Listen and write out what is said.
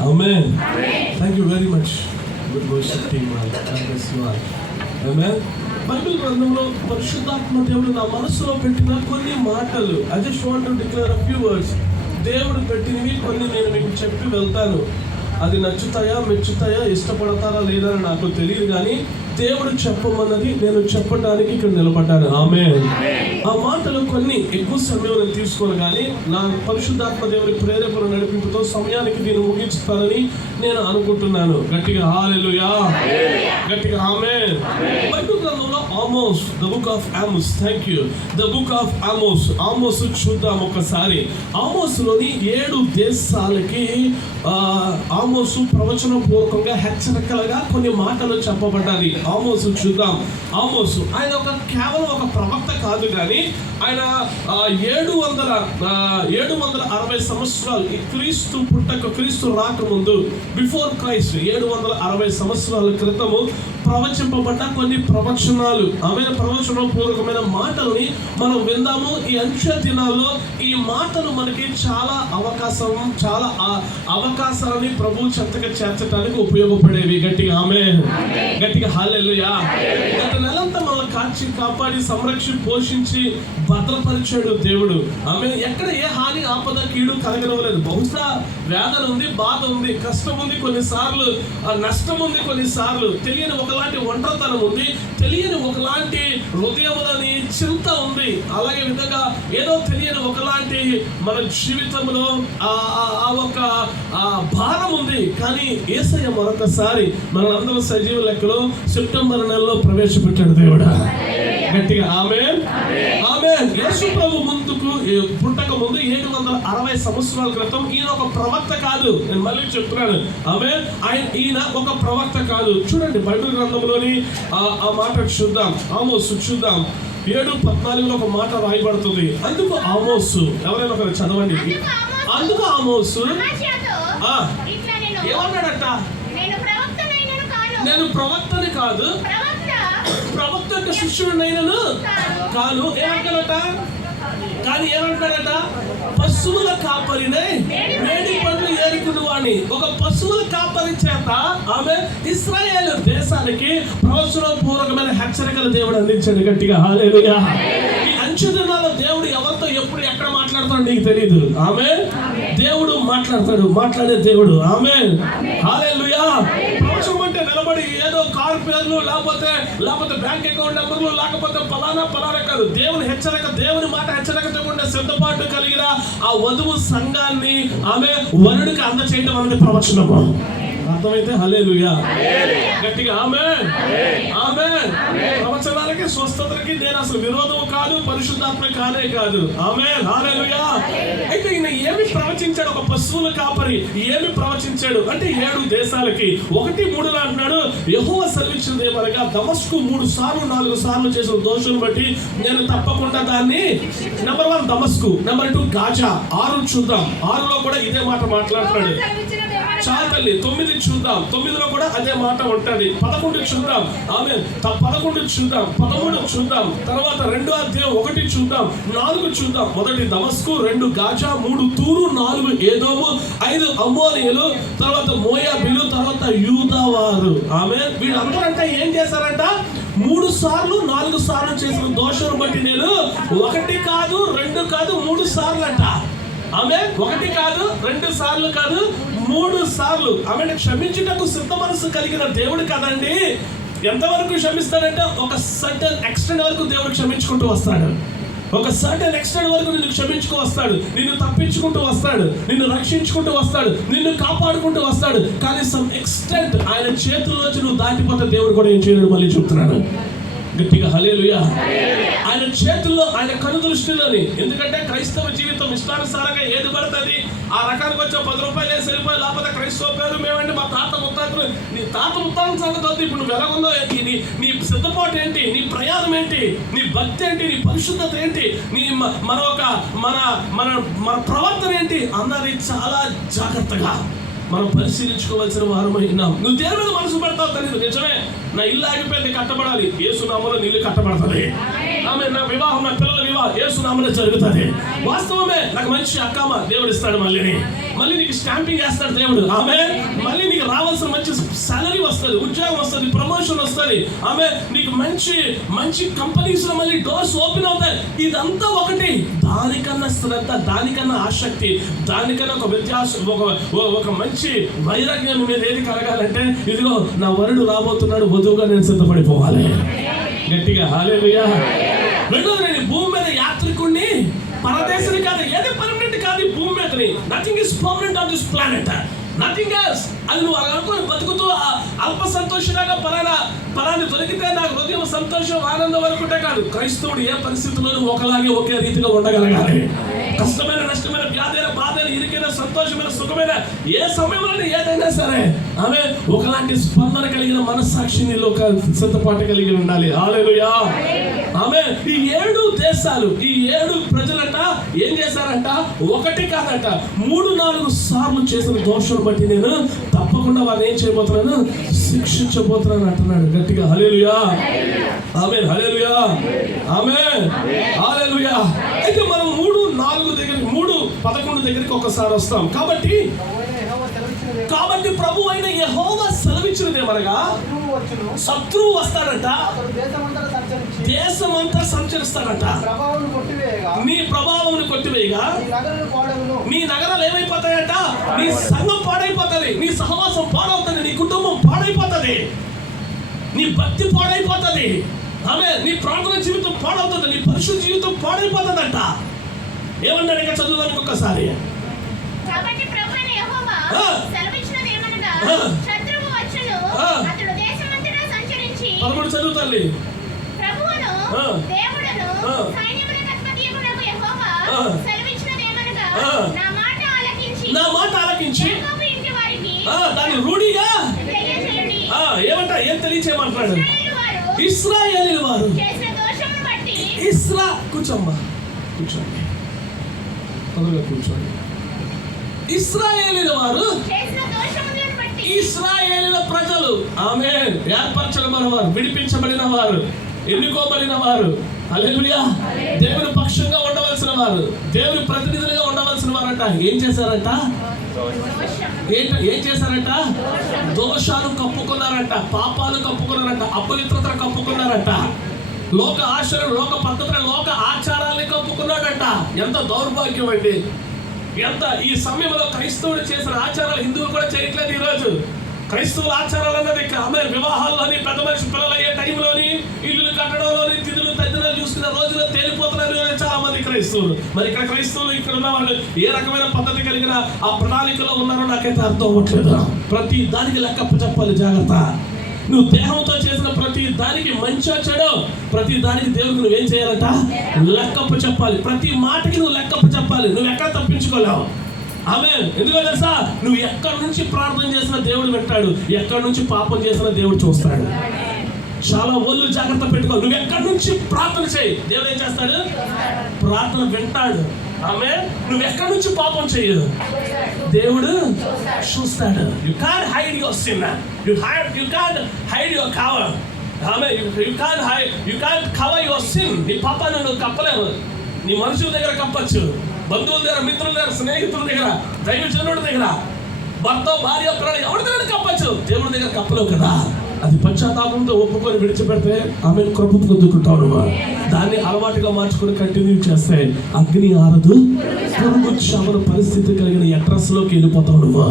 Amen. Thank you very much. Good worship team. God bless you all. Amen. Bible గ్రంథంలో పరిశుద్ధాత్మ దేవుడు నా మనసులో పెట్టిన కొన్ని మాటలు I just want to declare few words దేవుడు పెట్టినవి కొన్ని నేను మీకు చెప్పి వెళ్తాను అది నచ్చుతాయా మెచ్చుతాయా ఇష్టపడతారా లేదా నాకు తెలియదు కానీ దేవుడు చెప్పమన్నది నేను చెప్పడానికి ఇక్కడ నిలబడ్డాను. ఆమె ఆ మాటలు కొన్ని ఎక్కువ సమయం నేను తీసుకోను కానీ నా పరిశుద్ధాత్మ దేవుని ప్రేరేపణ నడిపింపుతో సమయానికి నేను ముగించుతానని నేను అనుకుంటున్నాను. గట్టిగా హాలెలుయా గట్టిగా ఆమె బైబిల్ గ్రంథంలో Amos the book of Amos thank you the book of Amos Amos చూద్దాం ఒకసారి ఆమోస్లోని ఏడు దేశాలకి ఆమోసు ప్రవచన పూర్వకంగా హెచ్చరికలుగా కొన్ని మాటలు చెప్పబడ్డాయి. ఆమోసు చూద్దాం. ఆమోసు ఆయన ఒక కేవలం ఒక ప్రవక్త కాదు కానీ ఆయన ఏడు వందల ఏడు వందల అరవై సంవత్సరాలు క్రీస్తు పుట్టక క్రీస్తు రాకముందు బిఫోర్ క్రైస్ట్ ఏడు వందల అరవై సంవత్సరాల క్రితము ప్రవచింపబడ్డ కొన్ని ప్రవచనాలు. ఆమె ప్రవచన పూర్వకమైన మాటల్ని మనం విందాము. ఈ అంత్య దినాల్లో ఈ మాటలు మనకి చాలా అవకాశం చాలా అవకాశాలని ప్రభు చెత్తగా చేర్చడానికి ఉపయోగపడేవి. గట్టిగా ఆమె. గట్టిగా హాలెలుయా గత నెలంతా మనం కాచి కాపాడి సంరక్షి పోషించి భద్రపరిచాడు దేవుడు. ఆమె ఎక్కడ ఏ హాని ఆపద కీడు కలగనవలేదు బహుశా వేదన ఉంది బాధ ఉంది కష్టం ఉంది కొన్నిసార్లు. ఆ నష్టం ఉంది కొన్నిసార్లు. తెలియని ఒకలాంటి ఒంటరితనం ఉంది తెలియని ఒకలాంటి హృదయములని చింత ఉంది. అలాగే విధంగా ఏదో తెలియని ఒకలాంటి మన జీవితంలో ఆ ఆ- ఆ ఒక ఆ భారం ఉంది. కానీ ఏసయ్య మరొకసారి మనందరం సజీవ లెక్కలో సెప్టెంబర్ నెలలో ప్రవేశపెట్టాడు దేవుడా. గట్టిగా ఆమె ఆమె యేసు ప్రభు ముందుకు పుట్టక ముందు ఏడు వందల అరవై సంవత్సరాల క్రితం ఈయన ఒక ప్రవక్త కాదు. నేను మళ్ళీ చెప్తున్నాను. ఆమె ఆయన ఈయన ఒక ప్రవక్త కాదు. చూడండి బైబిల్ గ్రంథంలోని ఆ మాట చూద్దాం. ఆమోసు చూద్దాం. ఏడు పద్నాలుగులో ఒక మాట రాయబడుతుంది. అందుకు ఆమోసు ఎవరైనా ఒకరు చదవండి. అందుకు ఆమోసు ఏమన్నాడట? నేను ప్రవక్తని కాదు. ప్రభుత్వ యొక్క శిష్యుడినైనను కాను ఏమంటారట? కానీ ఏమంటారట? పశువుల కాపరినే మేడి పండ్లు ఏరుకును అని ఒక పశువుల కాపరి చేత ఆమె ఇస్రాయేల్ దేశానికి ప్రవచనపూర్వకమైన హెచ్చరికలు దేవుడు అందించాడు గట్టిగా. హాలేలుగా ఈ అంచు దినాల్లో దేవుడు ఎవరితో ఎప్పుడు ఎక్కడ మాట్లాడతాడు నీకు తెలియదు ఆమె దేవుడు మాట్లాడతాడు. మాట్లాడే దేవుడు. ఆమె హాలేలుయా ఏదో కార్ పేర్లు లేకపోతే లేకపోతే బ్యాంక్ అకౌంట్ నెంబర్లు లేకపోతే పలానా పలానా కాదు. దేవుని హెచ్చరిక దేవుని మాట హెచ్చరికతో ఉండే సిద్ధపాటు కలిగిన ఆ వధువు సంఘాన్ని ఆమె వరుడికి అందచేయడం అనేది ప్రవచనము. అర్థమైతే? హలేలుయా గట్టిగా ఆమె ఆమె ప్రవచనాలకి స్వస్థతలకి నేను అసలు విరోధం కాదు పరిశుద్ధాత్మ కానే కాదు. ఆమె హాలేలుయా అయితే ఈయన ఏమి ప్రవచించాడు? ఒక పశువుల కాపరి ఏమి ప్రవచించాడు? అంటే ఏడు దేశాలకి. ఒకటి మూడు అంటున్నాడు యహోవ సెలవిచ్చినది ఏమనగా దమస్కు మూడు సార్లు నాలుగు సార్లు చేసిన దోషం బట్టి నేను తప్పకుండా దాన్ని number one Damascus number two Gaza. ఆరు చూద్దాం. ఆరులో కూడా ఇదే మాట మాట్లాడుతున్నాడు. చాలండి తొమ్మిది చూద్దాం. తొమ్మిదిలో కూడా అదే మాట ఉంటుంది. పదకొండు చూద్దాం. ఆమె పదకొండు చూద్దాం. పదమూడు చూద్దాం. తర్వాత రెండు అధ్యాయం ఒకటి చూద్దాం. నాలుగు చూద్దాం. మొదటి దమస్కు రెండు గాజా మూడు తూరు నాలుగు ఏదోము ఐదు అమ్మోనియలు తర్వాత మోయాబిలు తర్వాత యూదావారు ఆమె వీళ్ళందరంటే ఏం చేశారంట? మూడు సార్లు నాలుగు సార్లు చేసిన దోషం బట్టి నేను ఒకటి కాదు రెండు కాదు మూడు సార్లు అంట ఆమె ఒకటి కాదు రెండు సార్లు కాదు మూడు సార్లు. ఆమెను క్షమించుటకు సిద్ధ మనసు కలిగిన దేవుడు కదండి. ఎంతవరకు క్షమిస్తాడంటే ఒక సర్టన్ ఎక్స్టెండ్ వరకు దేవుడు క్షమించుకుంటూ వస్తాడు. ఒక సర్టన్ ఎక్స్టెండ్ వరకు నిన్ను క్షమించుకు వస్తాడు. నిన్ను తప్పించుకుంటూ వస్తాడు. నిన్ను రక్షించుకుంటూ వస్తాడు. నిన్ను కాపాడుకుంటూ వస్తాడు. కానీ సమ్ ఎక్స్టెంట్ ఆయన చేతుల్లోంచి నువ్వు దాటిపోతే దేవుడు కూడా ఏం చేయడు మళ్ళీ చెప్తున్నాను గట్టిగా హలేలుయా ఆయన చేతుల్లో ఆయన కనుదృష్టిలోని ఎందుకంటే క్రైస్తవ జీవితం ఇష్టానుసారంగా ఏది పడుతుంది? ఆ రకానికి వచ్చే పది రూపాయలు వేసి వెళ్ళిపోయి లేకపోతే క్రైస్తవ పేరు మేమండి మా తాత ముత్తాతలు నీ తాత ముత్తాత సంగతి ఇప్పుడు నువ్వు ఎలాగుందో ఏంటి? నీ నీ సిద్ధపాటు ఏంటి? నీ ప్రయాణం ఏంటి? నీ భక్తి ఏంటి? నీ పరిశుద్ధత ఏంటి? నీ మ- మన ఒక మన మన మన ప్రవర్తన ఏంటి? అన్నది చాలా జాగ్రత్తగా మనం పరిశీలించుకోవాల్సిన వారమై ఉన్నాం. నువ్వు దేని మీద మనసు పెడతావు తెలియదు నిజమే? నా ఇల్లు ఆగిపోయింది కట్టబడాలి. ఏ సునామలో నీళ్ళు కట్టబడతాయి ఆమె నా వివాహం నా పిల్లల వివాహం ఏసునామనే జరుగుతుంది. వాస్తవమే నాకు మంచి అక్కమ్మ దేవుడు ఇస్తాడు మళ్ళీని. మళ్ళీ నీకు స్టాంపింగ్ వేస్తాడు దేవుడు. ఆమె మళ్ళీ నీకు రావాల్సిన మంచి సాలరీ వస్తుంది ఉద్యోగం వస్తుంది ప్రమోషన్ వస్తుంది. ఆమె నీకు మంచి మంచి కంపెనీస్లో మళ్ళీ డోర్స్ ఓపెన్ అవుతాయి. ఇదంతా ఒకటి. దానికన్నా శ్రద్ధ దానికన్నా ఆసక్తి దానికన్నా ఒక వ్యత్యాసం ఒక ఒక- ఒక మంచి వైరాగ్యం మీద ఏది కలగాలంటే ఇదిగో నా వరుడు రాబోతున్నాడు వధువుగా నేను సిద్ధపడిపోవాలి. గట్టిగా హాలేలుయా రెండోది నేను భూమి మీద యాత్రికుణ్ణి పరదేశని కాదు ఏది పర్మనెంట్ కాదు ఈ భూమి మీదని. Nothing is permanent on this planet nothing else అది నువ్వు అలా అనుకుని బతుకుతూ అల్ప సంతోషంగా పలానా పలాని దొరికితే నాకు హృదయం సంతోషం ఆనందం అనుకుంటే కాదు. క్రైస్తవుడు ఏ పరిస్థితుల్లోనూ ఒకలాగే ఒకే రీతిగా ఉండగలగాలి. కష్టమైన నష్టమైన వ్యాధైన బాధైన ఇరికైన సంతోషమైన సుఖమైన ఏ సమయంలో ఏదైనా సరే ఆమె ఒకలాంటి స్పందన కలిగిన మనస్సాక్షి నీలో సిద్ధపాటు కలిగి ఉండాలి. ఆలేలుయా ఆమె ఈ ఏడు దేశాలు ఈ ఏడు ప్రజలంట ఏం చేశారంట? ఒకటి కాదంట. మూడు నాలుగు సార్లు చేసిన దోషం బట్టి నేను తప్పకుండా వారిని ఏం చేయబోతున్నాను? శిక్షించబోతున్నాను అంటున్నాడు గట్టిగా. హలేలుయా ఆమె హలేలుయా ఆమె హలేలుయా అయితే నాలుగు దగ్గరికి మూడు పదకొండు దగ్గరికి ఒకసారి వస్తాం. కాబట్టి కాబట్టి ప్రభు అయిన యెహోవా సెలవిచ్చినదేమనగా శత్రువు శత్రువు వస్తాడంట. దేశమంతా సంచరిస్తాడంట. మీ నీ ప్రభావం కొట్టివేయగా? నీ నగరాలు ఏమైపోతాయంట? నీ సంఘం పాడైపోతుంది. నీ సహవాసం పాడవుతుంది. నీ కుటుంబం పాడైపోతుంది. నీ భక్తి పాడైపోతుంది. ఆమె నీ ప్రార్థన జీవితం పాడవుతుంది. నీ పరిశుద్ధ జీవితం పాడైపోతుందంట. ఏమన్నాడు ఇంకా చదువుదానికి ఒక్కసారి? పదమూడు ఏమనగా ఆ. నా మాట ఆలకించి నా మాట ఆలకించి యాకోబు ఇంటి వారికి ఆ, దాన్ని రూఢిగా ఏమంట ఏం తెలియచేయమంటున్నాడు? ఇశ్రాయేలు వారు ఇస్రా కూర్చోమ్మా కూర్చోండి తొందరగా కూర్చోండి. ఇస్రాయేలీల వారు చేసిన దోషములను బట్టి ఇస్రాయేలీల ప్రజలు ఆమె ఏర్పరచబడిన వారు విడిపించబడిన వారు ఎన్నుకోబడిన వారు హల్లెలూయా. దేవుని పక్షంగా ఉండవలసిన వారు దేవుని ప్రతినిధులుగా ఉండవలసిన వారంట. ఏం చేశారంట? ఏంట ఏం చేశారంట? దోషాలు కప్పుకున్నారంట పాపాలు కప్పుకున్నారంట అపవిత్రతను కప్పుకున్నారంట. లోక ఆశలు లోక పద్ధతులు లోక ఆచారాల్ని కప్పుకున్నాడంట. ఎంత దౌర్భాగ్యం అండి ఎంత ఈ సమయంలో క్రైస్తవుడు చేసిన ఆచారాలు హిందువులు కూడా చేయట్లేదు ఈరోజు. క్రైస్తవుల ఆచారాలు అన్నది ఆమె వివాహాల్లోని పెద్ద మనిషి పిల్లలు అయ్యే టైంలోని ఇల్లు కట్టడంలోని తిథులు తదితరాలు చూసుకున్న రోజుల్లో తేలిపోతున్నారు చాలా మంది క్రైస్తవులు. మరి ఇక్కడ క్రైస్తవులు ఇక్కడ ఉన్న వాళ్ళు ఏ రకమైన పద్ధతి కలిగిన ఆ ప్రణాళికలో ఉన్నారో నాకైతే అర్థం అవ్వట్లేదు. ప్రతి దానికి లెక్క చెప్పాలి జాగ్రత్త. నువ్వు దేహంతో చేసిన ప్రతి దానికి మంచో చెడో ప్రతి దానికి దేవుడికి నువ్వేం చేయాలంట? లెక్కప్ప చెప్పాలి. ప్రతి మాటకి నువ్వు లెక్కప్ప చెప్పాలి. నువ్వు ఎక్కడ తప్పించుకోలేవు. ఆమె ఎందుకో తెలుసా? నువ్వు ఎక్కడి నుంచి ప్రార్థన చేసిన దేవుడు వింటాడు ఎక్కడి నుంచి పాపం చేసిన దేవుడు చూస్తాడు. చాలా ఒళ్ళు జాగ్రత్త పెట్టుకో. నువ్వు ఎక్కడి నుంచి ప్రార్థన చేయి. దేవుడు ఏం చేస్తాడు? ప్రార్థన వింటాడు. ఆమె నువ్వు ఎక్కడి నుంచి పాపం చేయదు? దేవుడు చూస్తాడు. You can hide your sin you hide you can hide your cover ఆమె you can hide you can cover your sin నీ పాపాన్ని నువ్వు కప్పలేవు. నీ మనుషుల దగ్గర కప్పచ్చు. బంధువుల దగ్గర మిత్రుల దగ్గర స్నేహితుల దగ్గర దైవజనుడి దగ్గర భర్త భార్య ప్రాణి ఎవరి దగ్గర కప్పచ్చు? దేవుడి దగ్గర కప్పలేవు కదా. అది పశ్చాత్తాపంతో ఒప్పుకొని విడిచిపెడితే ఆమె కృపకు పొందుకుంటావు దాన్ని అలవాటుగా మార్చుకొని కంటిన్యూ చేస్తే అగ్ని ఆరదు పురుగు క్షమల పరిస్థితి కలిగిన అడ్రస్లోకి వెళ్ళిపోతావు